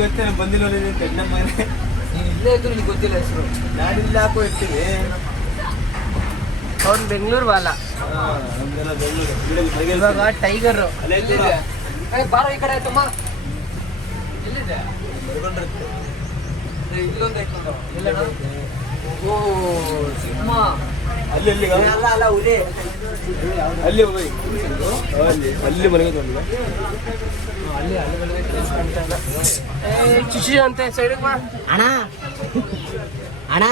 ಗೊತ್ತೇನೆ ಬಂದಿಲ್ಲ ಇಲ್ಲೇ ಇದ್ರು ನಿನಗೆ ಗೊತ್ತಿಲ್ಲ ಹೆಸರು. ನಾನಿಲ್ಲ ಹಾಕೋ ಇರ್ತೀವಿ. ಅವ್ನು ಬೆಂಗಳೂರು ವಾಲ, ಇವಾಗ ಟೈಗರ್ ಬಾರೋ ಈ ಕಡೆ ಆಯ್ತಮ್ಮ. ಎಲ್ಲಿದೆ ಇಲ್ಲೊಂದು ಆಯ್ತು. ಓ ಸಿಂಹ ಅಲ್ಲಿ ಅಲ್ಲ ಅಲ್ಲ ಹುಲಿ ಅಲ್ಲಿ ಅಲ್ಲಿ ಮನೆಗೆ ಅಲ್ಲಿ ಚಿಶಿ ಅಂತ ಸೈಡಿಗೆ ಬಾ ಅಣ್ಣ ಅಣ್ಣ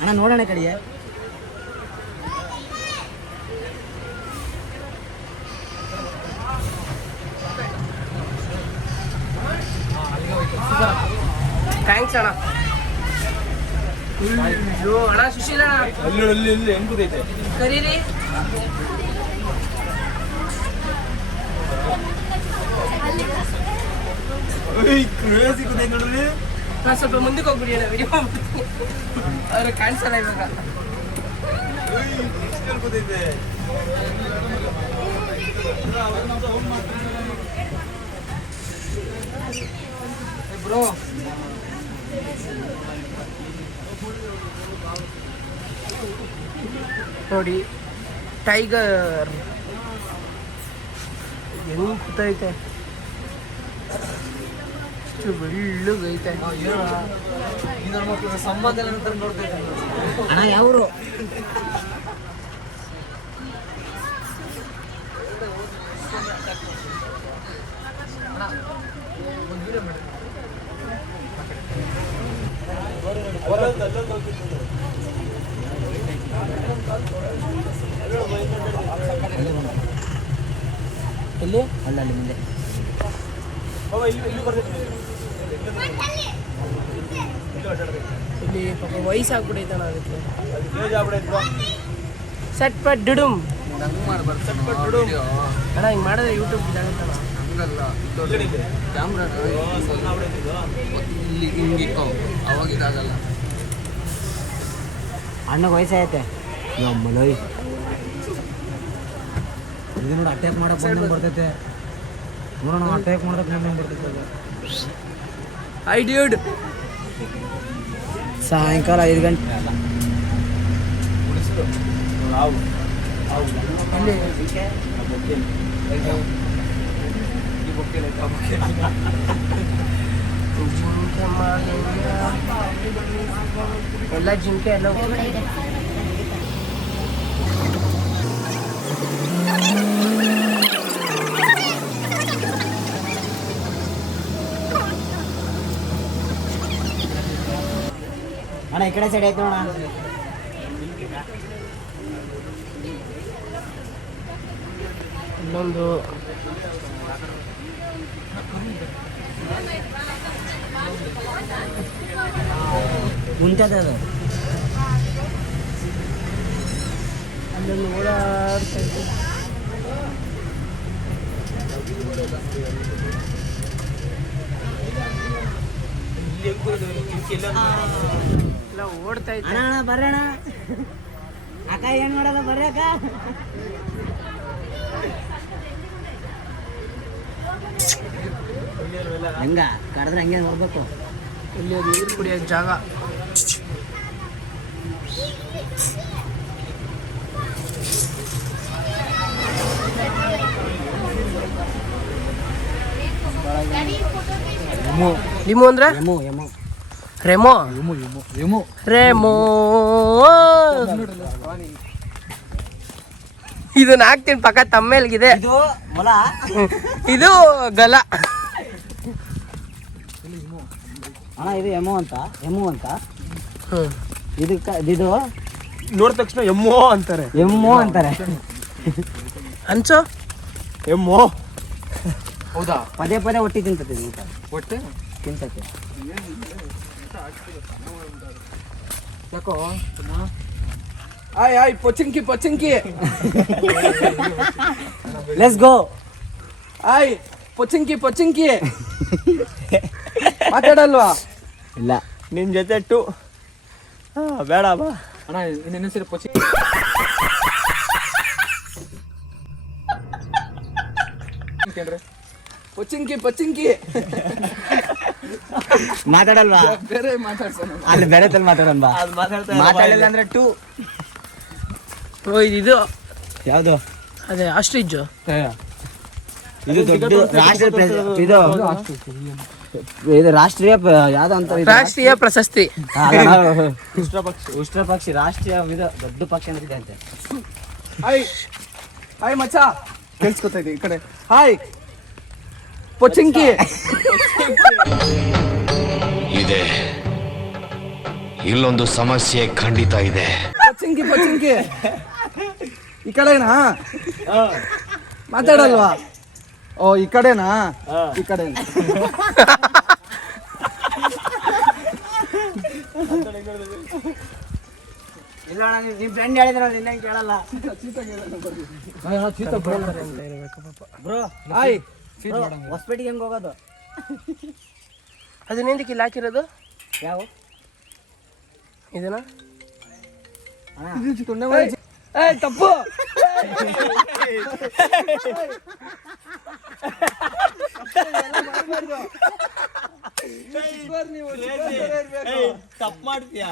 ಅಣ್ಣ ನೋಡೋಣ ಕಡೆಗೆ. ಥ್ಯಾಂಕ್ಸ್ ಅಣ್ಣ. ಅಯ್ಯೋ ಅಣ್ಣ ಸುಶೀಲ ಅಲ್ಲಿ ಅಲ್ಲಿ ಇಲ್ಲಿ ಹೆಂಗ್ ಕೂತೈತೆ ಕರೀರಿ. ನಾನು ಸ್ವಲ್ಪ ಮುಂದಕ್ಕೆ ಹೋಗ್ಬಿಡಿ ಅಣ್ಣ, ವಿಡಿಯೋ ಮಾಡ್ಬಿಡ್ತೀನಿ. ಅವ್ರಿಗೆ ಕಾಣಿಸಲ್ಲ ಇವಾಗ. ಬ್ರೋ ನೋಡಿ ಟೈಗರ್ ಹೆಂಗ್ ಕೂತೈತೆ, ಎಷ್ಟು ಬೆಳ್ಳಗೈತೆ. ಸಂಬಂಧ ನೋಡ್ತೈತೆ ಅಣ್ಣ ಯಾವರು ಎಲ್ಲಿ ಅಲ್ಲ ಅಲ್ಲಿ ಮುಂದೆ ಇಲ್ಲಿ ಪಾಪ ವಯಸ್ಸಾಗ್ಬಿಡೈತಣ್ಣ ಅದಕ್ಕೆ. ಸಟ್ ಪಟ್ ಡುಡುಮ್ ಅಣ್ಣ ಹಿಂಗೆ ಮಾಡಿದ್ರೆ ಯೂಟ್ಯೂಬ್ ಇದಾಗುತ್ತಣ್ಣ. ಹಂಗಲ್ಲ ಕ್ಯಾಮ್ರಾ ಇಲ್ಲಿ ಹಿಂಗಿಕ್ಕೋ ಅವಾಗ ಇದಾಗಲ್ಲ. ಅಣ್ಣಗೆ ವಯಸ್ಸಾಯ್ತೆ ನಮ್ಮಲೋಯ್ ಇದು ನೋಡಿ ಅಟ್ಯಾಕ್ ಮಾಡಕ್ಕೆ ಬಂದಂಗೆ ಬರ್ತೈತೆ ನೋಡೋಣ. ಅಟ್ಯಾಕ್ ಮಾಡೋದಕ್ಕೆ ಬಂದಂಗೆ ಬರ್ತೈತೆ. ಐ ಡ್ಯೂಡ್ ಸಾಯಂಕಾಲ 5 ಗಂಟೆ ಅಲ್ಲಿ ಎಲ್ಲ ಜಿಂಕೆ ಎಲ್ಲ ಅಣ್ಣ ಈ ಕಡೆ ಸೈಡ್ ಆಯ್ತು ನೋಡ. ಇನ್ನೊಂದು ಉಂಟದ ಅದು ಅಲ್ಲೊಂದು ಓಡಾಡ್ತೈತೆ. ಎಲ್ಲ ಓಡ್ತೈತೆ. ಅಣ್ಣ ಅಣ್ಣ ಬರ್ರಣ ಅಕ್ಕ ಏನು ಮಾಡೋದ ಬರ್ರಿ ಅಕ್ಕ. ಹೆಂಗ ಕರೆದ್ರೆ ಹಂಗೆ ನೋಡ್ಬೇಕು. ಇಲ್ಲಿ ಒಂದು ನೀರು ಕುಡಿಯೋ ಜಾಗ. ಲಿಮೋ ಅಂದ್ರೆ emo emo Remo emo emo emo Remo. ಇದನ್ನ ಹಾಕ್ತೀನಿ ಪಕ್ಕ ತಮ್ಮೇಲ್ಗಿದೆ. ಇದು ಮೊಲ ಇದು ಗಲ. ಅಣ್ಣ ಇದು ಎಮೋ ಅಂತ ಎಮೋ ಅಂತ. ಇದಕ್ಕೆ ಇದು ನೋಡಿದ ತಕ್ಷಣ ಎಮ್ಮೋ ಅಂತಾರೆ. ಎಮ್ಮೋ ಅಂತಾರೆ ಅನ್ಸೋ ಎಮ್ಮೋ. ಹೌದಾ? ಪದೇ ಪದೇ ಒಟ್ಟಿ ತಿಂತತಿ ಊಟ ಹೊಟ್ಟೆ ತಿಂತತಿ. ಯಾಕೋ ಆಯ್ ಆಯ್ ಪೊಚಂಕಿ ಪೊಚಂಕಿ. Let's go. ಆಯ್ ಪೊಚಂಕಿ ಪೊಚಂಕಿ. ಮಾತಾಡಲ್ವಾ? ಇಲ್ಲ ನಿನ್ ಜೊತೆ ಟು ಬೇಡ ಬಾ ಅಣ್ಣ. ಇನ್ನೇನು ಸರಿ ಪೊಚಿ ಅನ್ಕೊಂಡ್ರೆ ಪೊಚ್ಚಿಂಕಿ ಮಾತಾಡಲ್ವಾ ಬೇರೆ ಮಾತಾಡ್ಸೋಣ. ಅಲ್ಲಿ ಬೇರೆ ತಲ್ಲಿ ಮಾತಾಡಲ್ವಾ ಅದು ಮಾತಾಡಲಿಲ್ಲ ಅಂದ್ರೆ ಟೂ ಓ ಇದು ಯಾವುದು ಅದೇ ಆಸ್ಟ್ರಿಜ್ಜು. ಇದು ದೊಡ್ಡ ಇದು ರಾಷ್ಟ್ರೀಯ ಯಾವ್ದು ಅಂತ ರಾಷ್ಟ್ರೀಯ ಪ್ರಶಸ್ತಿ. ಉಷ್ಟ್ರ ಪಕ್ಷಿ ರಾಷ್ಟ್ರೀಯ ಇದು ದೊಡ್ಡ ಪಕ್ಷಿ ಅಂತ ಇದೆ ಅಂತೆ. ಹಾಯ್ ಮಚ್ಚ ಕೇಳಿಸ್ಕೊತಾ ಇದೆ ಈ ಕಡೆ. ಹಾಯ್ ಪೊಚ್ಚಿಂಕಿ ಇದೆ, ಇಲ್ಲೊಂದು ಸಮಸ್ಯೆ ಖಂಡಿತ ಇದೆ. ಪೊಚ್ಚಿಂಕಿ ಈ ಕಡೆನಾ ಮಾತಾಡಲ್ವಾ? ಓ ಈ ಕಡೆನಾ? ಈ ಕಡೆ ಇಲ್ಲ ನಿಮ್ ಫ್ರೆಂಡ್ ಹೇಳಿದ್ರೆ ನಿನ್ನ ಕೇಳಲ್ಲ ಬ್ರೋ. ಹಾಯ್ ಹೊಸಪೇಟೆಗೆ ಹೆಂಗ್ ಹೋಗೋದು? ಅದನ್ನೇಂದಕ್ಕೆ ಇಲ್ಲಿ ಹಾಕಿರೋದು? ಯಾವ ಇದನ್ನ ತಪ್ಪು. ತಪ್ಪು ಮಾಡ್ತೀಯಾ?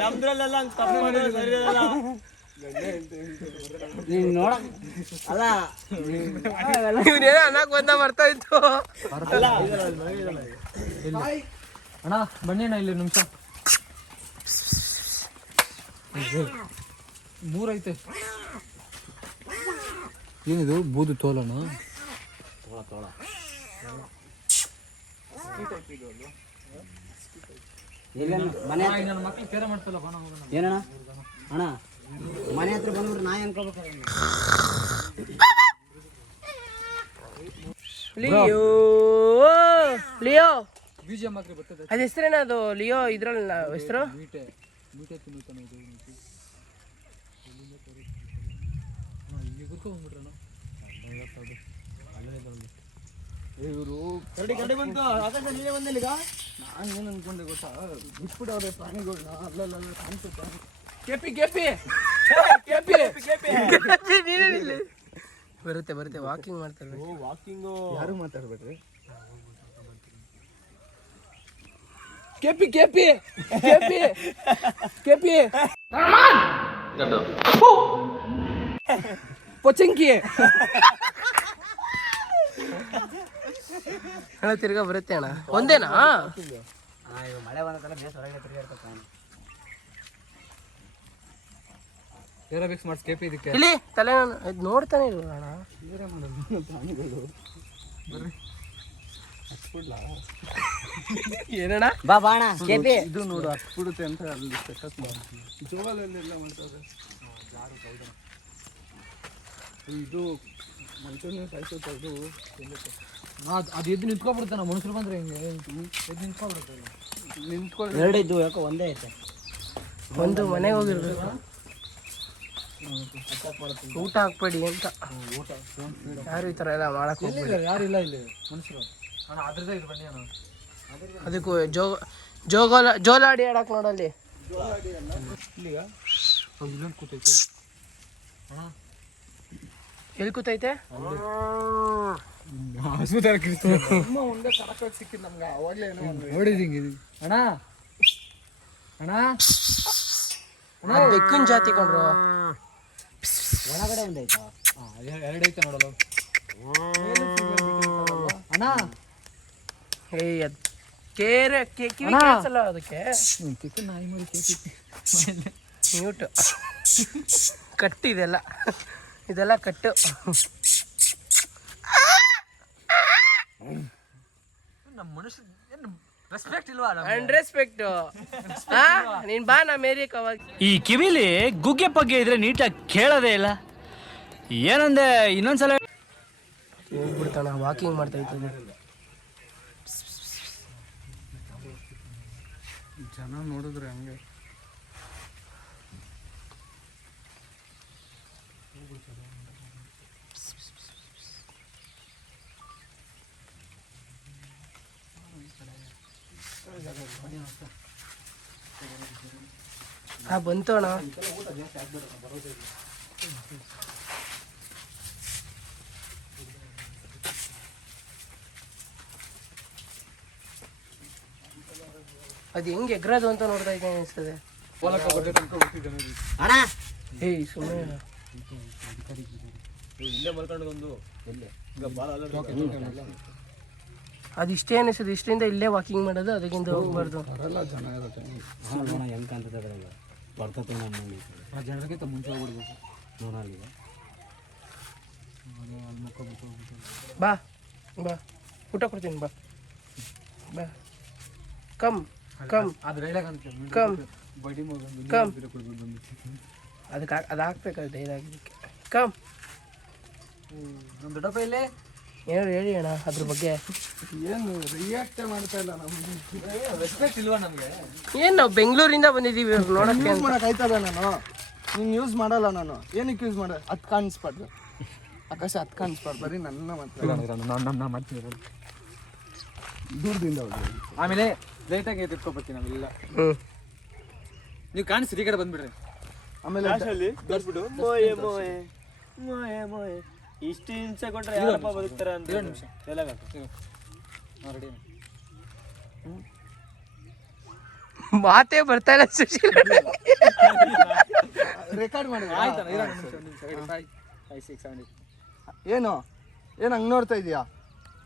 ನಮ್ದ್ರಲ್ಲೆಲ್ಲ ಹಂಗ್ ತಪ್ಪು ಮಾಡೋದು ಸರಿ ಇರಲ್ಲ. ನೀನ್ ನೋಡ ಅಲ್ಲ ಇವನೇನೋ ಅನ್ನಕ್ ಬಂದ ಬರ್ತಾ ಇತ್ತು. ಅಣ್ಣ ಬನ್ನಿ ಅಣ್ಣ ಇಲ್ಲಿ ನಿಮಿಷ. 3 ಐತೆ. ಏನಿದು ಬೂದು ತೋಲನ? ಮನೆ ನನ್ನ ಮಕ್ಳು ಕೇರೆ ಮಾಡ್ತಲ್ಲ ಬಾ ನಾವು. ಏನಣ್ಣ ಅಣ್ಣ ಮನೆ ಹತ್ರ ಬಂದ್ಬಿಟ್ರೆ ನಾ ಅನ್ಕೋಬೇಕು. ಲಿಯೋ ಲಿಯೋ ಬೀಜ ಮಾತ್ರ ಬರ್ತದೆ. ಅದ ಹೆಸರೇನ ಅದು ಲಿಯೋ ಇದ್ರಲ್ಲ ಹೆಸರು? ಮೀಟೆ ತಿನ್ನುತ್ತಾನೆ ಇದು. ಇಲ್ಲಿ ಕೂತ್ಕೊಂಡ್ಬಿಟ್ರಣ ಇವರು ಕರಡಿ ಬಂತು. ಆಕಾಶ ನೀನೇ ಬಂದಿಲ್ಲ ಈಗ. ನಾನು ಏನು ಅನ್ಕೊಂಡೆ ಗೊತ್ತಾ, ಬಿಟ್ಬಿಟ್ಟವ್ರೆ ಪ್ರಾಣಿಗಳನ್ನ. ಅಲ್ಲಲ್ಲ ಕಾಣಿಸುತ್ತೆ. ಕೆಪಿ ಬರುತ್ತೆ ವಾಕಿಂಗ್ ಮಾಡ್ತಾರೆ. ವಾಕಿಂಗು ಯಾರು ಮಾತಾಡ್ಬೇಡ್ರಿ. ಕೆಪಿ ಪೊಚ್ಚಿಂಕಿ ಅಣ್ಣ ತಿರ್ಗಾ ಬರುತ್ತೆ ಅಣ್ಣ. ಒಂದೇನಾ? ಮಳೆ ಬಂದಲ್ಲ ಬೇಸ್ ಹೊರಗೆ ತಿರುಗಾಡ್ತಾನೆ. ಏರೋಬಿಕ್ಸ್ ಮಾಡಿಸ್ ಕೆಪಿ ಇದಕ್ಕೆ. ಇಲ್ಲಿ ತಲೆ ನೋಡ್ತಾನೆ ಇಲ್ವ ಅಣ್ಣ? ಏನಣ್ಣ? ಬಾ ಅಣ್ಣ ಕೆಪಿ ಇದು ನೋಡು ಹತ್ಬಿಡುತ್ತೆ ಅಂತ ಅಲ್ಲಿ ಸ್ಟೇಟಸ್ ಮಾಡಿ ಜೋಗಲ್ಲೆಲ್ಲ ಮಾಡ್ತಾರೆ. ಇದು ಮನುಷ್ಯನ ಸಾಯಿಸುತ್ತೆ. ಅದು ಎದ್ದು ನಿಂತ್ಕೊಬಿಡ್ತಾನ. ಮನುಷ್ಯರು ಬಂದ್ರೆ ಹಿಂಗೆ ಎದ್ದು ನಿಂತ್ಕೊಬಿಡುತ್ತೆ. ಎರಡಿದ್ದು ಯಾಕೋ ಒಂದೇ ಐತೆ. ಒಂದು ಮನೆಗೆ ಹೋಗಿರ್ಬೇಕು. ಊಟ ಹಾಕ್ಬೇಡಿ ಅಂತ. ಯಾರು ಈ ಥರ ಎಲ್ಲ ಮಾಡಕ್ ಹೋಗ್ಬೇಡಿ. ಯಾರಿಲ್ಲ ಇಲ್ಲಿ ಮನುಷ್ಯರು. ಅಣ್ಣ ಅದ್ರದ್ದೇ ಇದು ಬನ್ನಿ ಅಣ್ಣ. ಅದಕ್ಕೂ ಜೋಲಾಡಿ ಆಡಕ್ ನೋಡಲ್ಲಿ. ಇಲ್ಲಿಗ ಇಲ್ಲೊಂದು ಕೂತೈತೆ ಅಣ್ಣ. ಎಲ್ಲಿ ಕೂತೈತೆ? ಒಂದೇ ಕರೆಕ್ಟಾಗಿ ಸಿಕ್ಕಿದ್ ನಮ್ಗೆ. ಅವಾಗಲೇ ಏನೋ ನೋಡಿದಿಂಗೆ ಅಣ್ಣ ಬೆಕ್ಕನ್ ಜಾತಿ ಕೊಂಡ್ರು. ಒಳಗಡೆ ಒಂದೈತಾ? ಎರಡೈತೆ ನೋಡಲ್ಲ ಅಣ್ಣ. ಕಿವಿ ಕೇಳಿಸಲ್ಲ ಅದಕ್ಕೆ. ನಾಯಿ ಮರಿ ಮ್ಯೂಟ್ ಕಟ್ಟು ಇದೆಲ್ಲ ಕಟ್ಟು. ನಮ್ಮ ಮನುಷ್ಯ ರೆಸ್ಪೆಕ್ಟ್ ಇಲ್ವಾ? ಅನ್ರೆಸ್ಪೆಕ್ಟ್. ನೀನ್ ಬಾ ನಾ ಮೇರಿಕ್ ಅವಾಗ. ಈ ಕಿವಿಲಿ ಗುಗ್ಗೆ ಪಗ್ಗೆ ಇದ್ರೆ ನೀಟಾಗಿ ಕೇಳೋದೇ ಇಲ್ಲ. ಏನಂದೆ ಇನ್ನೊಂದ್ಸಲ ಹೋಗ್ಬಿಡ್ತಾನ. ವಾಕಿಂಗ್ ಮಾಡ್ತಾ ಇದ್ದೀನಿ. ಜನ ನೋಡಿದ್ರೆ ಹಂಗೆ. ಬಂತು ಅಣ್ಣ. ಅದು ಹೆಂಗೆ ಎಗ್ರದು ಅಂತ ನೋಡ್ತಾ ಇದ್ದೇನೆ ಅನಿಸ್ತದೆ. ಹೊಲಕ್ಕೆ ಬಟ್ಟೆ ತನಕ ಹೋಗ್ತಿದ್ದೆ ನೋಡಿ. ಅಣ್ಣ ಏಯ್ ಸುಮ್ಮನೆ ಇಲ್ಲೇ ಮಲ್ಕೊಂಡು ಒಂದು ಈಗ ಬಾಳ ಅದು ಇಷ್ಟೇ ಅನಿಸ್ತದೆ. ಇಷ್ಟರಿಂದ ಇಲ್ಲೇ ವಾಕಿಂಗ್ ಮಾಡೋದು, ಅದಕ್ಕಿಂತ ಹೋಗ್ಬಾರ್ದು. ಅವರೆಲ್ಲ ಜನ ಇರುತ್ತೆ. ನೋಡೋಣ ಹೆಂಗೆ ಕಾಣ್ತದೆ ಅದ್ರಾಗ ಬರ್ತತೆ ನಮ್ಮ ಆ ಜನರಿಗಿಂತ ಮುಂಚೆ ಹೋಗ್ಬಿಡ್ಬೇಕು. ನೋಡಲ್ಲಿ ಬಾ ಬಾ ಊಟ ಕೊಡ್ತೀನಿ ಬಾ ಬಾ ಕಮ್ ಕಮ್ ಆದ್ರೆ ಕಮ್ ಬಡಿ ಮಗ ಕಮ್ ಕೊಡ್ಬೋದು. ಅದಕ್ಕೆ ಅದು ಹಾಕ್ಬೇಕಾಗುತ್ತೆ ಇದಾಗಿದ್ದಕ್ಕೆ. ಕಮ್ ನಮ್ಮ ದೊಡ್ಡಪ್ಪ ಇಲ್ಲೇ ಏನಾದ್ರು ಹೇಳಿ ಅಣ್ಣ ಅದ್ರ ಬಗ್ಗೆ. ಏನು ರಿಯಾಕ್ಟೇ ಮಾಡ್ತಾ ಇಲ್ಲ ನಮ್ಗೆ. ರೆಸ್ಪೆಕ್ಟ್ ಇಲ್ವಾ ನಮ್ಗೆ? ಏನು ನಾವು ಬೆಂಗಳೂರಿಂದ ಬಂದಿದ್ದೀವಿ ಇವ್ರು ನೋಡೋಕ್ಕೆ ಯೂಸ್ ಅಂತ. ಮಾಡಕ್ ಆಯ್ತದ ನಾನು ನೀನು ಯೂಸ್ ಮಾಡಲ್ಲ. ನಾನು ಏನಕ್ಕೆ ಯೂಸ್ ಮಾಡ ಅದು ಕಾಣಿಸ್ಬಾರ್ದು ಆಕಾಶ, ಅದು ಕಾಣಿಸ್ಬಾರ್ದು. ಬರೀ ನನ್ನ ಮಾತ್ರ ದೂರದಿಂದ ಆಮೇಲೆ ಲೈಟಾಗಿ ಎತ್ಕೊಬರ್ತೀನಿ ನಾವೆಲ್ಲ. ಹ್ಞೂ ನೀವು ಕಾಣಿಸ್ರಿ ಈ ಕಡೆ ಬಂದ್ಬಿಡ್ರಿ. ಆಮೇಲೆ ತೋರಿಸ್ಬಿಟ್ಟು ಮೋಯೆ ಮೋಯೆ ಮೋಯೆ ಮೋಯೆ ಇಷ್ಟು ಹಿಂಸೆ ಕೊಟ್ರೆ ಯಾರಪ್ಪ ಬದುಕ್ತಾರ ಅಂತ. 2 ನಿಮಿಷ ಎಲ್ಲ ರೆಡಿ. ಮಾತೇ ಬರ್ತಾ ಇಲ್ಲ ಸುಶೀಲ್. ರೆಕಾರ್ಡ್ ಮಾಡಿ ಏನು ಹಂಗೆ ನೋಡ್ತಾ ಇದೀಯಾ?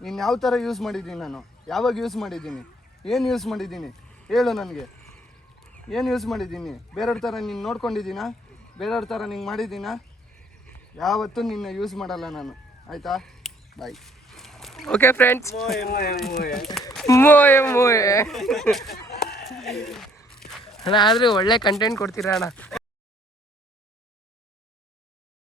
ನೀನು ಯಾವ ಥರ ಯೂಸ್ ಮಾಡಿದ್ದೀನಿ? ನಾನು ಯಾವಾಗ ಯೂಸ್ ಮಾಡಿದ್ದೀನಿ? ಏನು ಯೂಸ್ ಮಾಡಿದ್ದೀನಿ ಹೇಳು ನನಗೆ. ಏನು ಯೂಸ್ ಮಾಡಿದ್ದೀನಿ? ಬೇರೆಯವ್ರ ಥರ ನೀನು ನೋಡ್ಕೊಂಡಿದ್ದೀನಾ? ಬೇರೆಯವ್ರ ಥರ ನಿಂಗೆ ಮಾಡಿದ್ದೀನಾ? ಯಾವತ್ತೂ ನಿನ್ನ ಯೂಸ್ ಮಾಡಲ್ಲ ನಾನು, ಆಯಿತಾ? ಬಾಯ್. ಓಕೆ ಫ್ರೆಂಡ್ಸ್, ಮೋಯೆ ಮೋಯೆ ಮೋಯೆ ಮೋಯೆ ಮೋಯೆ ಅಣ್ಣ. ಆದರೂ ಒಳ್ಳೆ ಕಂಟೆಂಟ್ ಕೊಡ್ತೀರಾ ಅಣ್ಣ.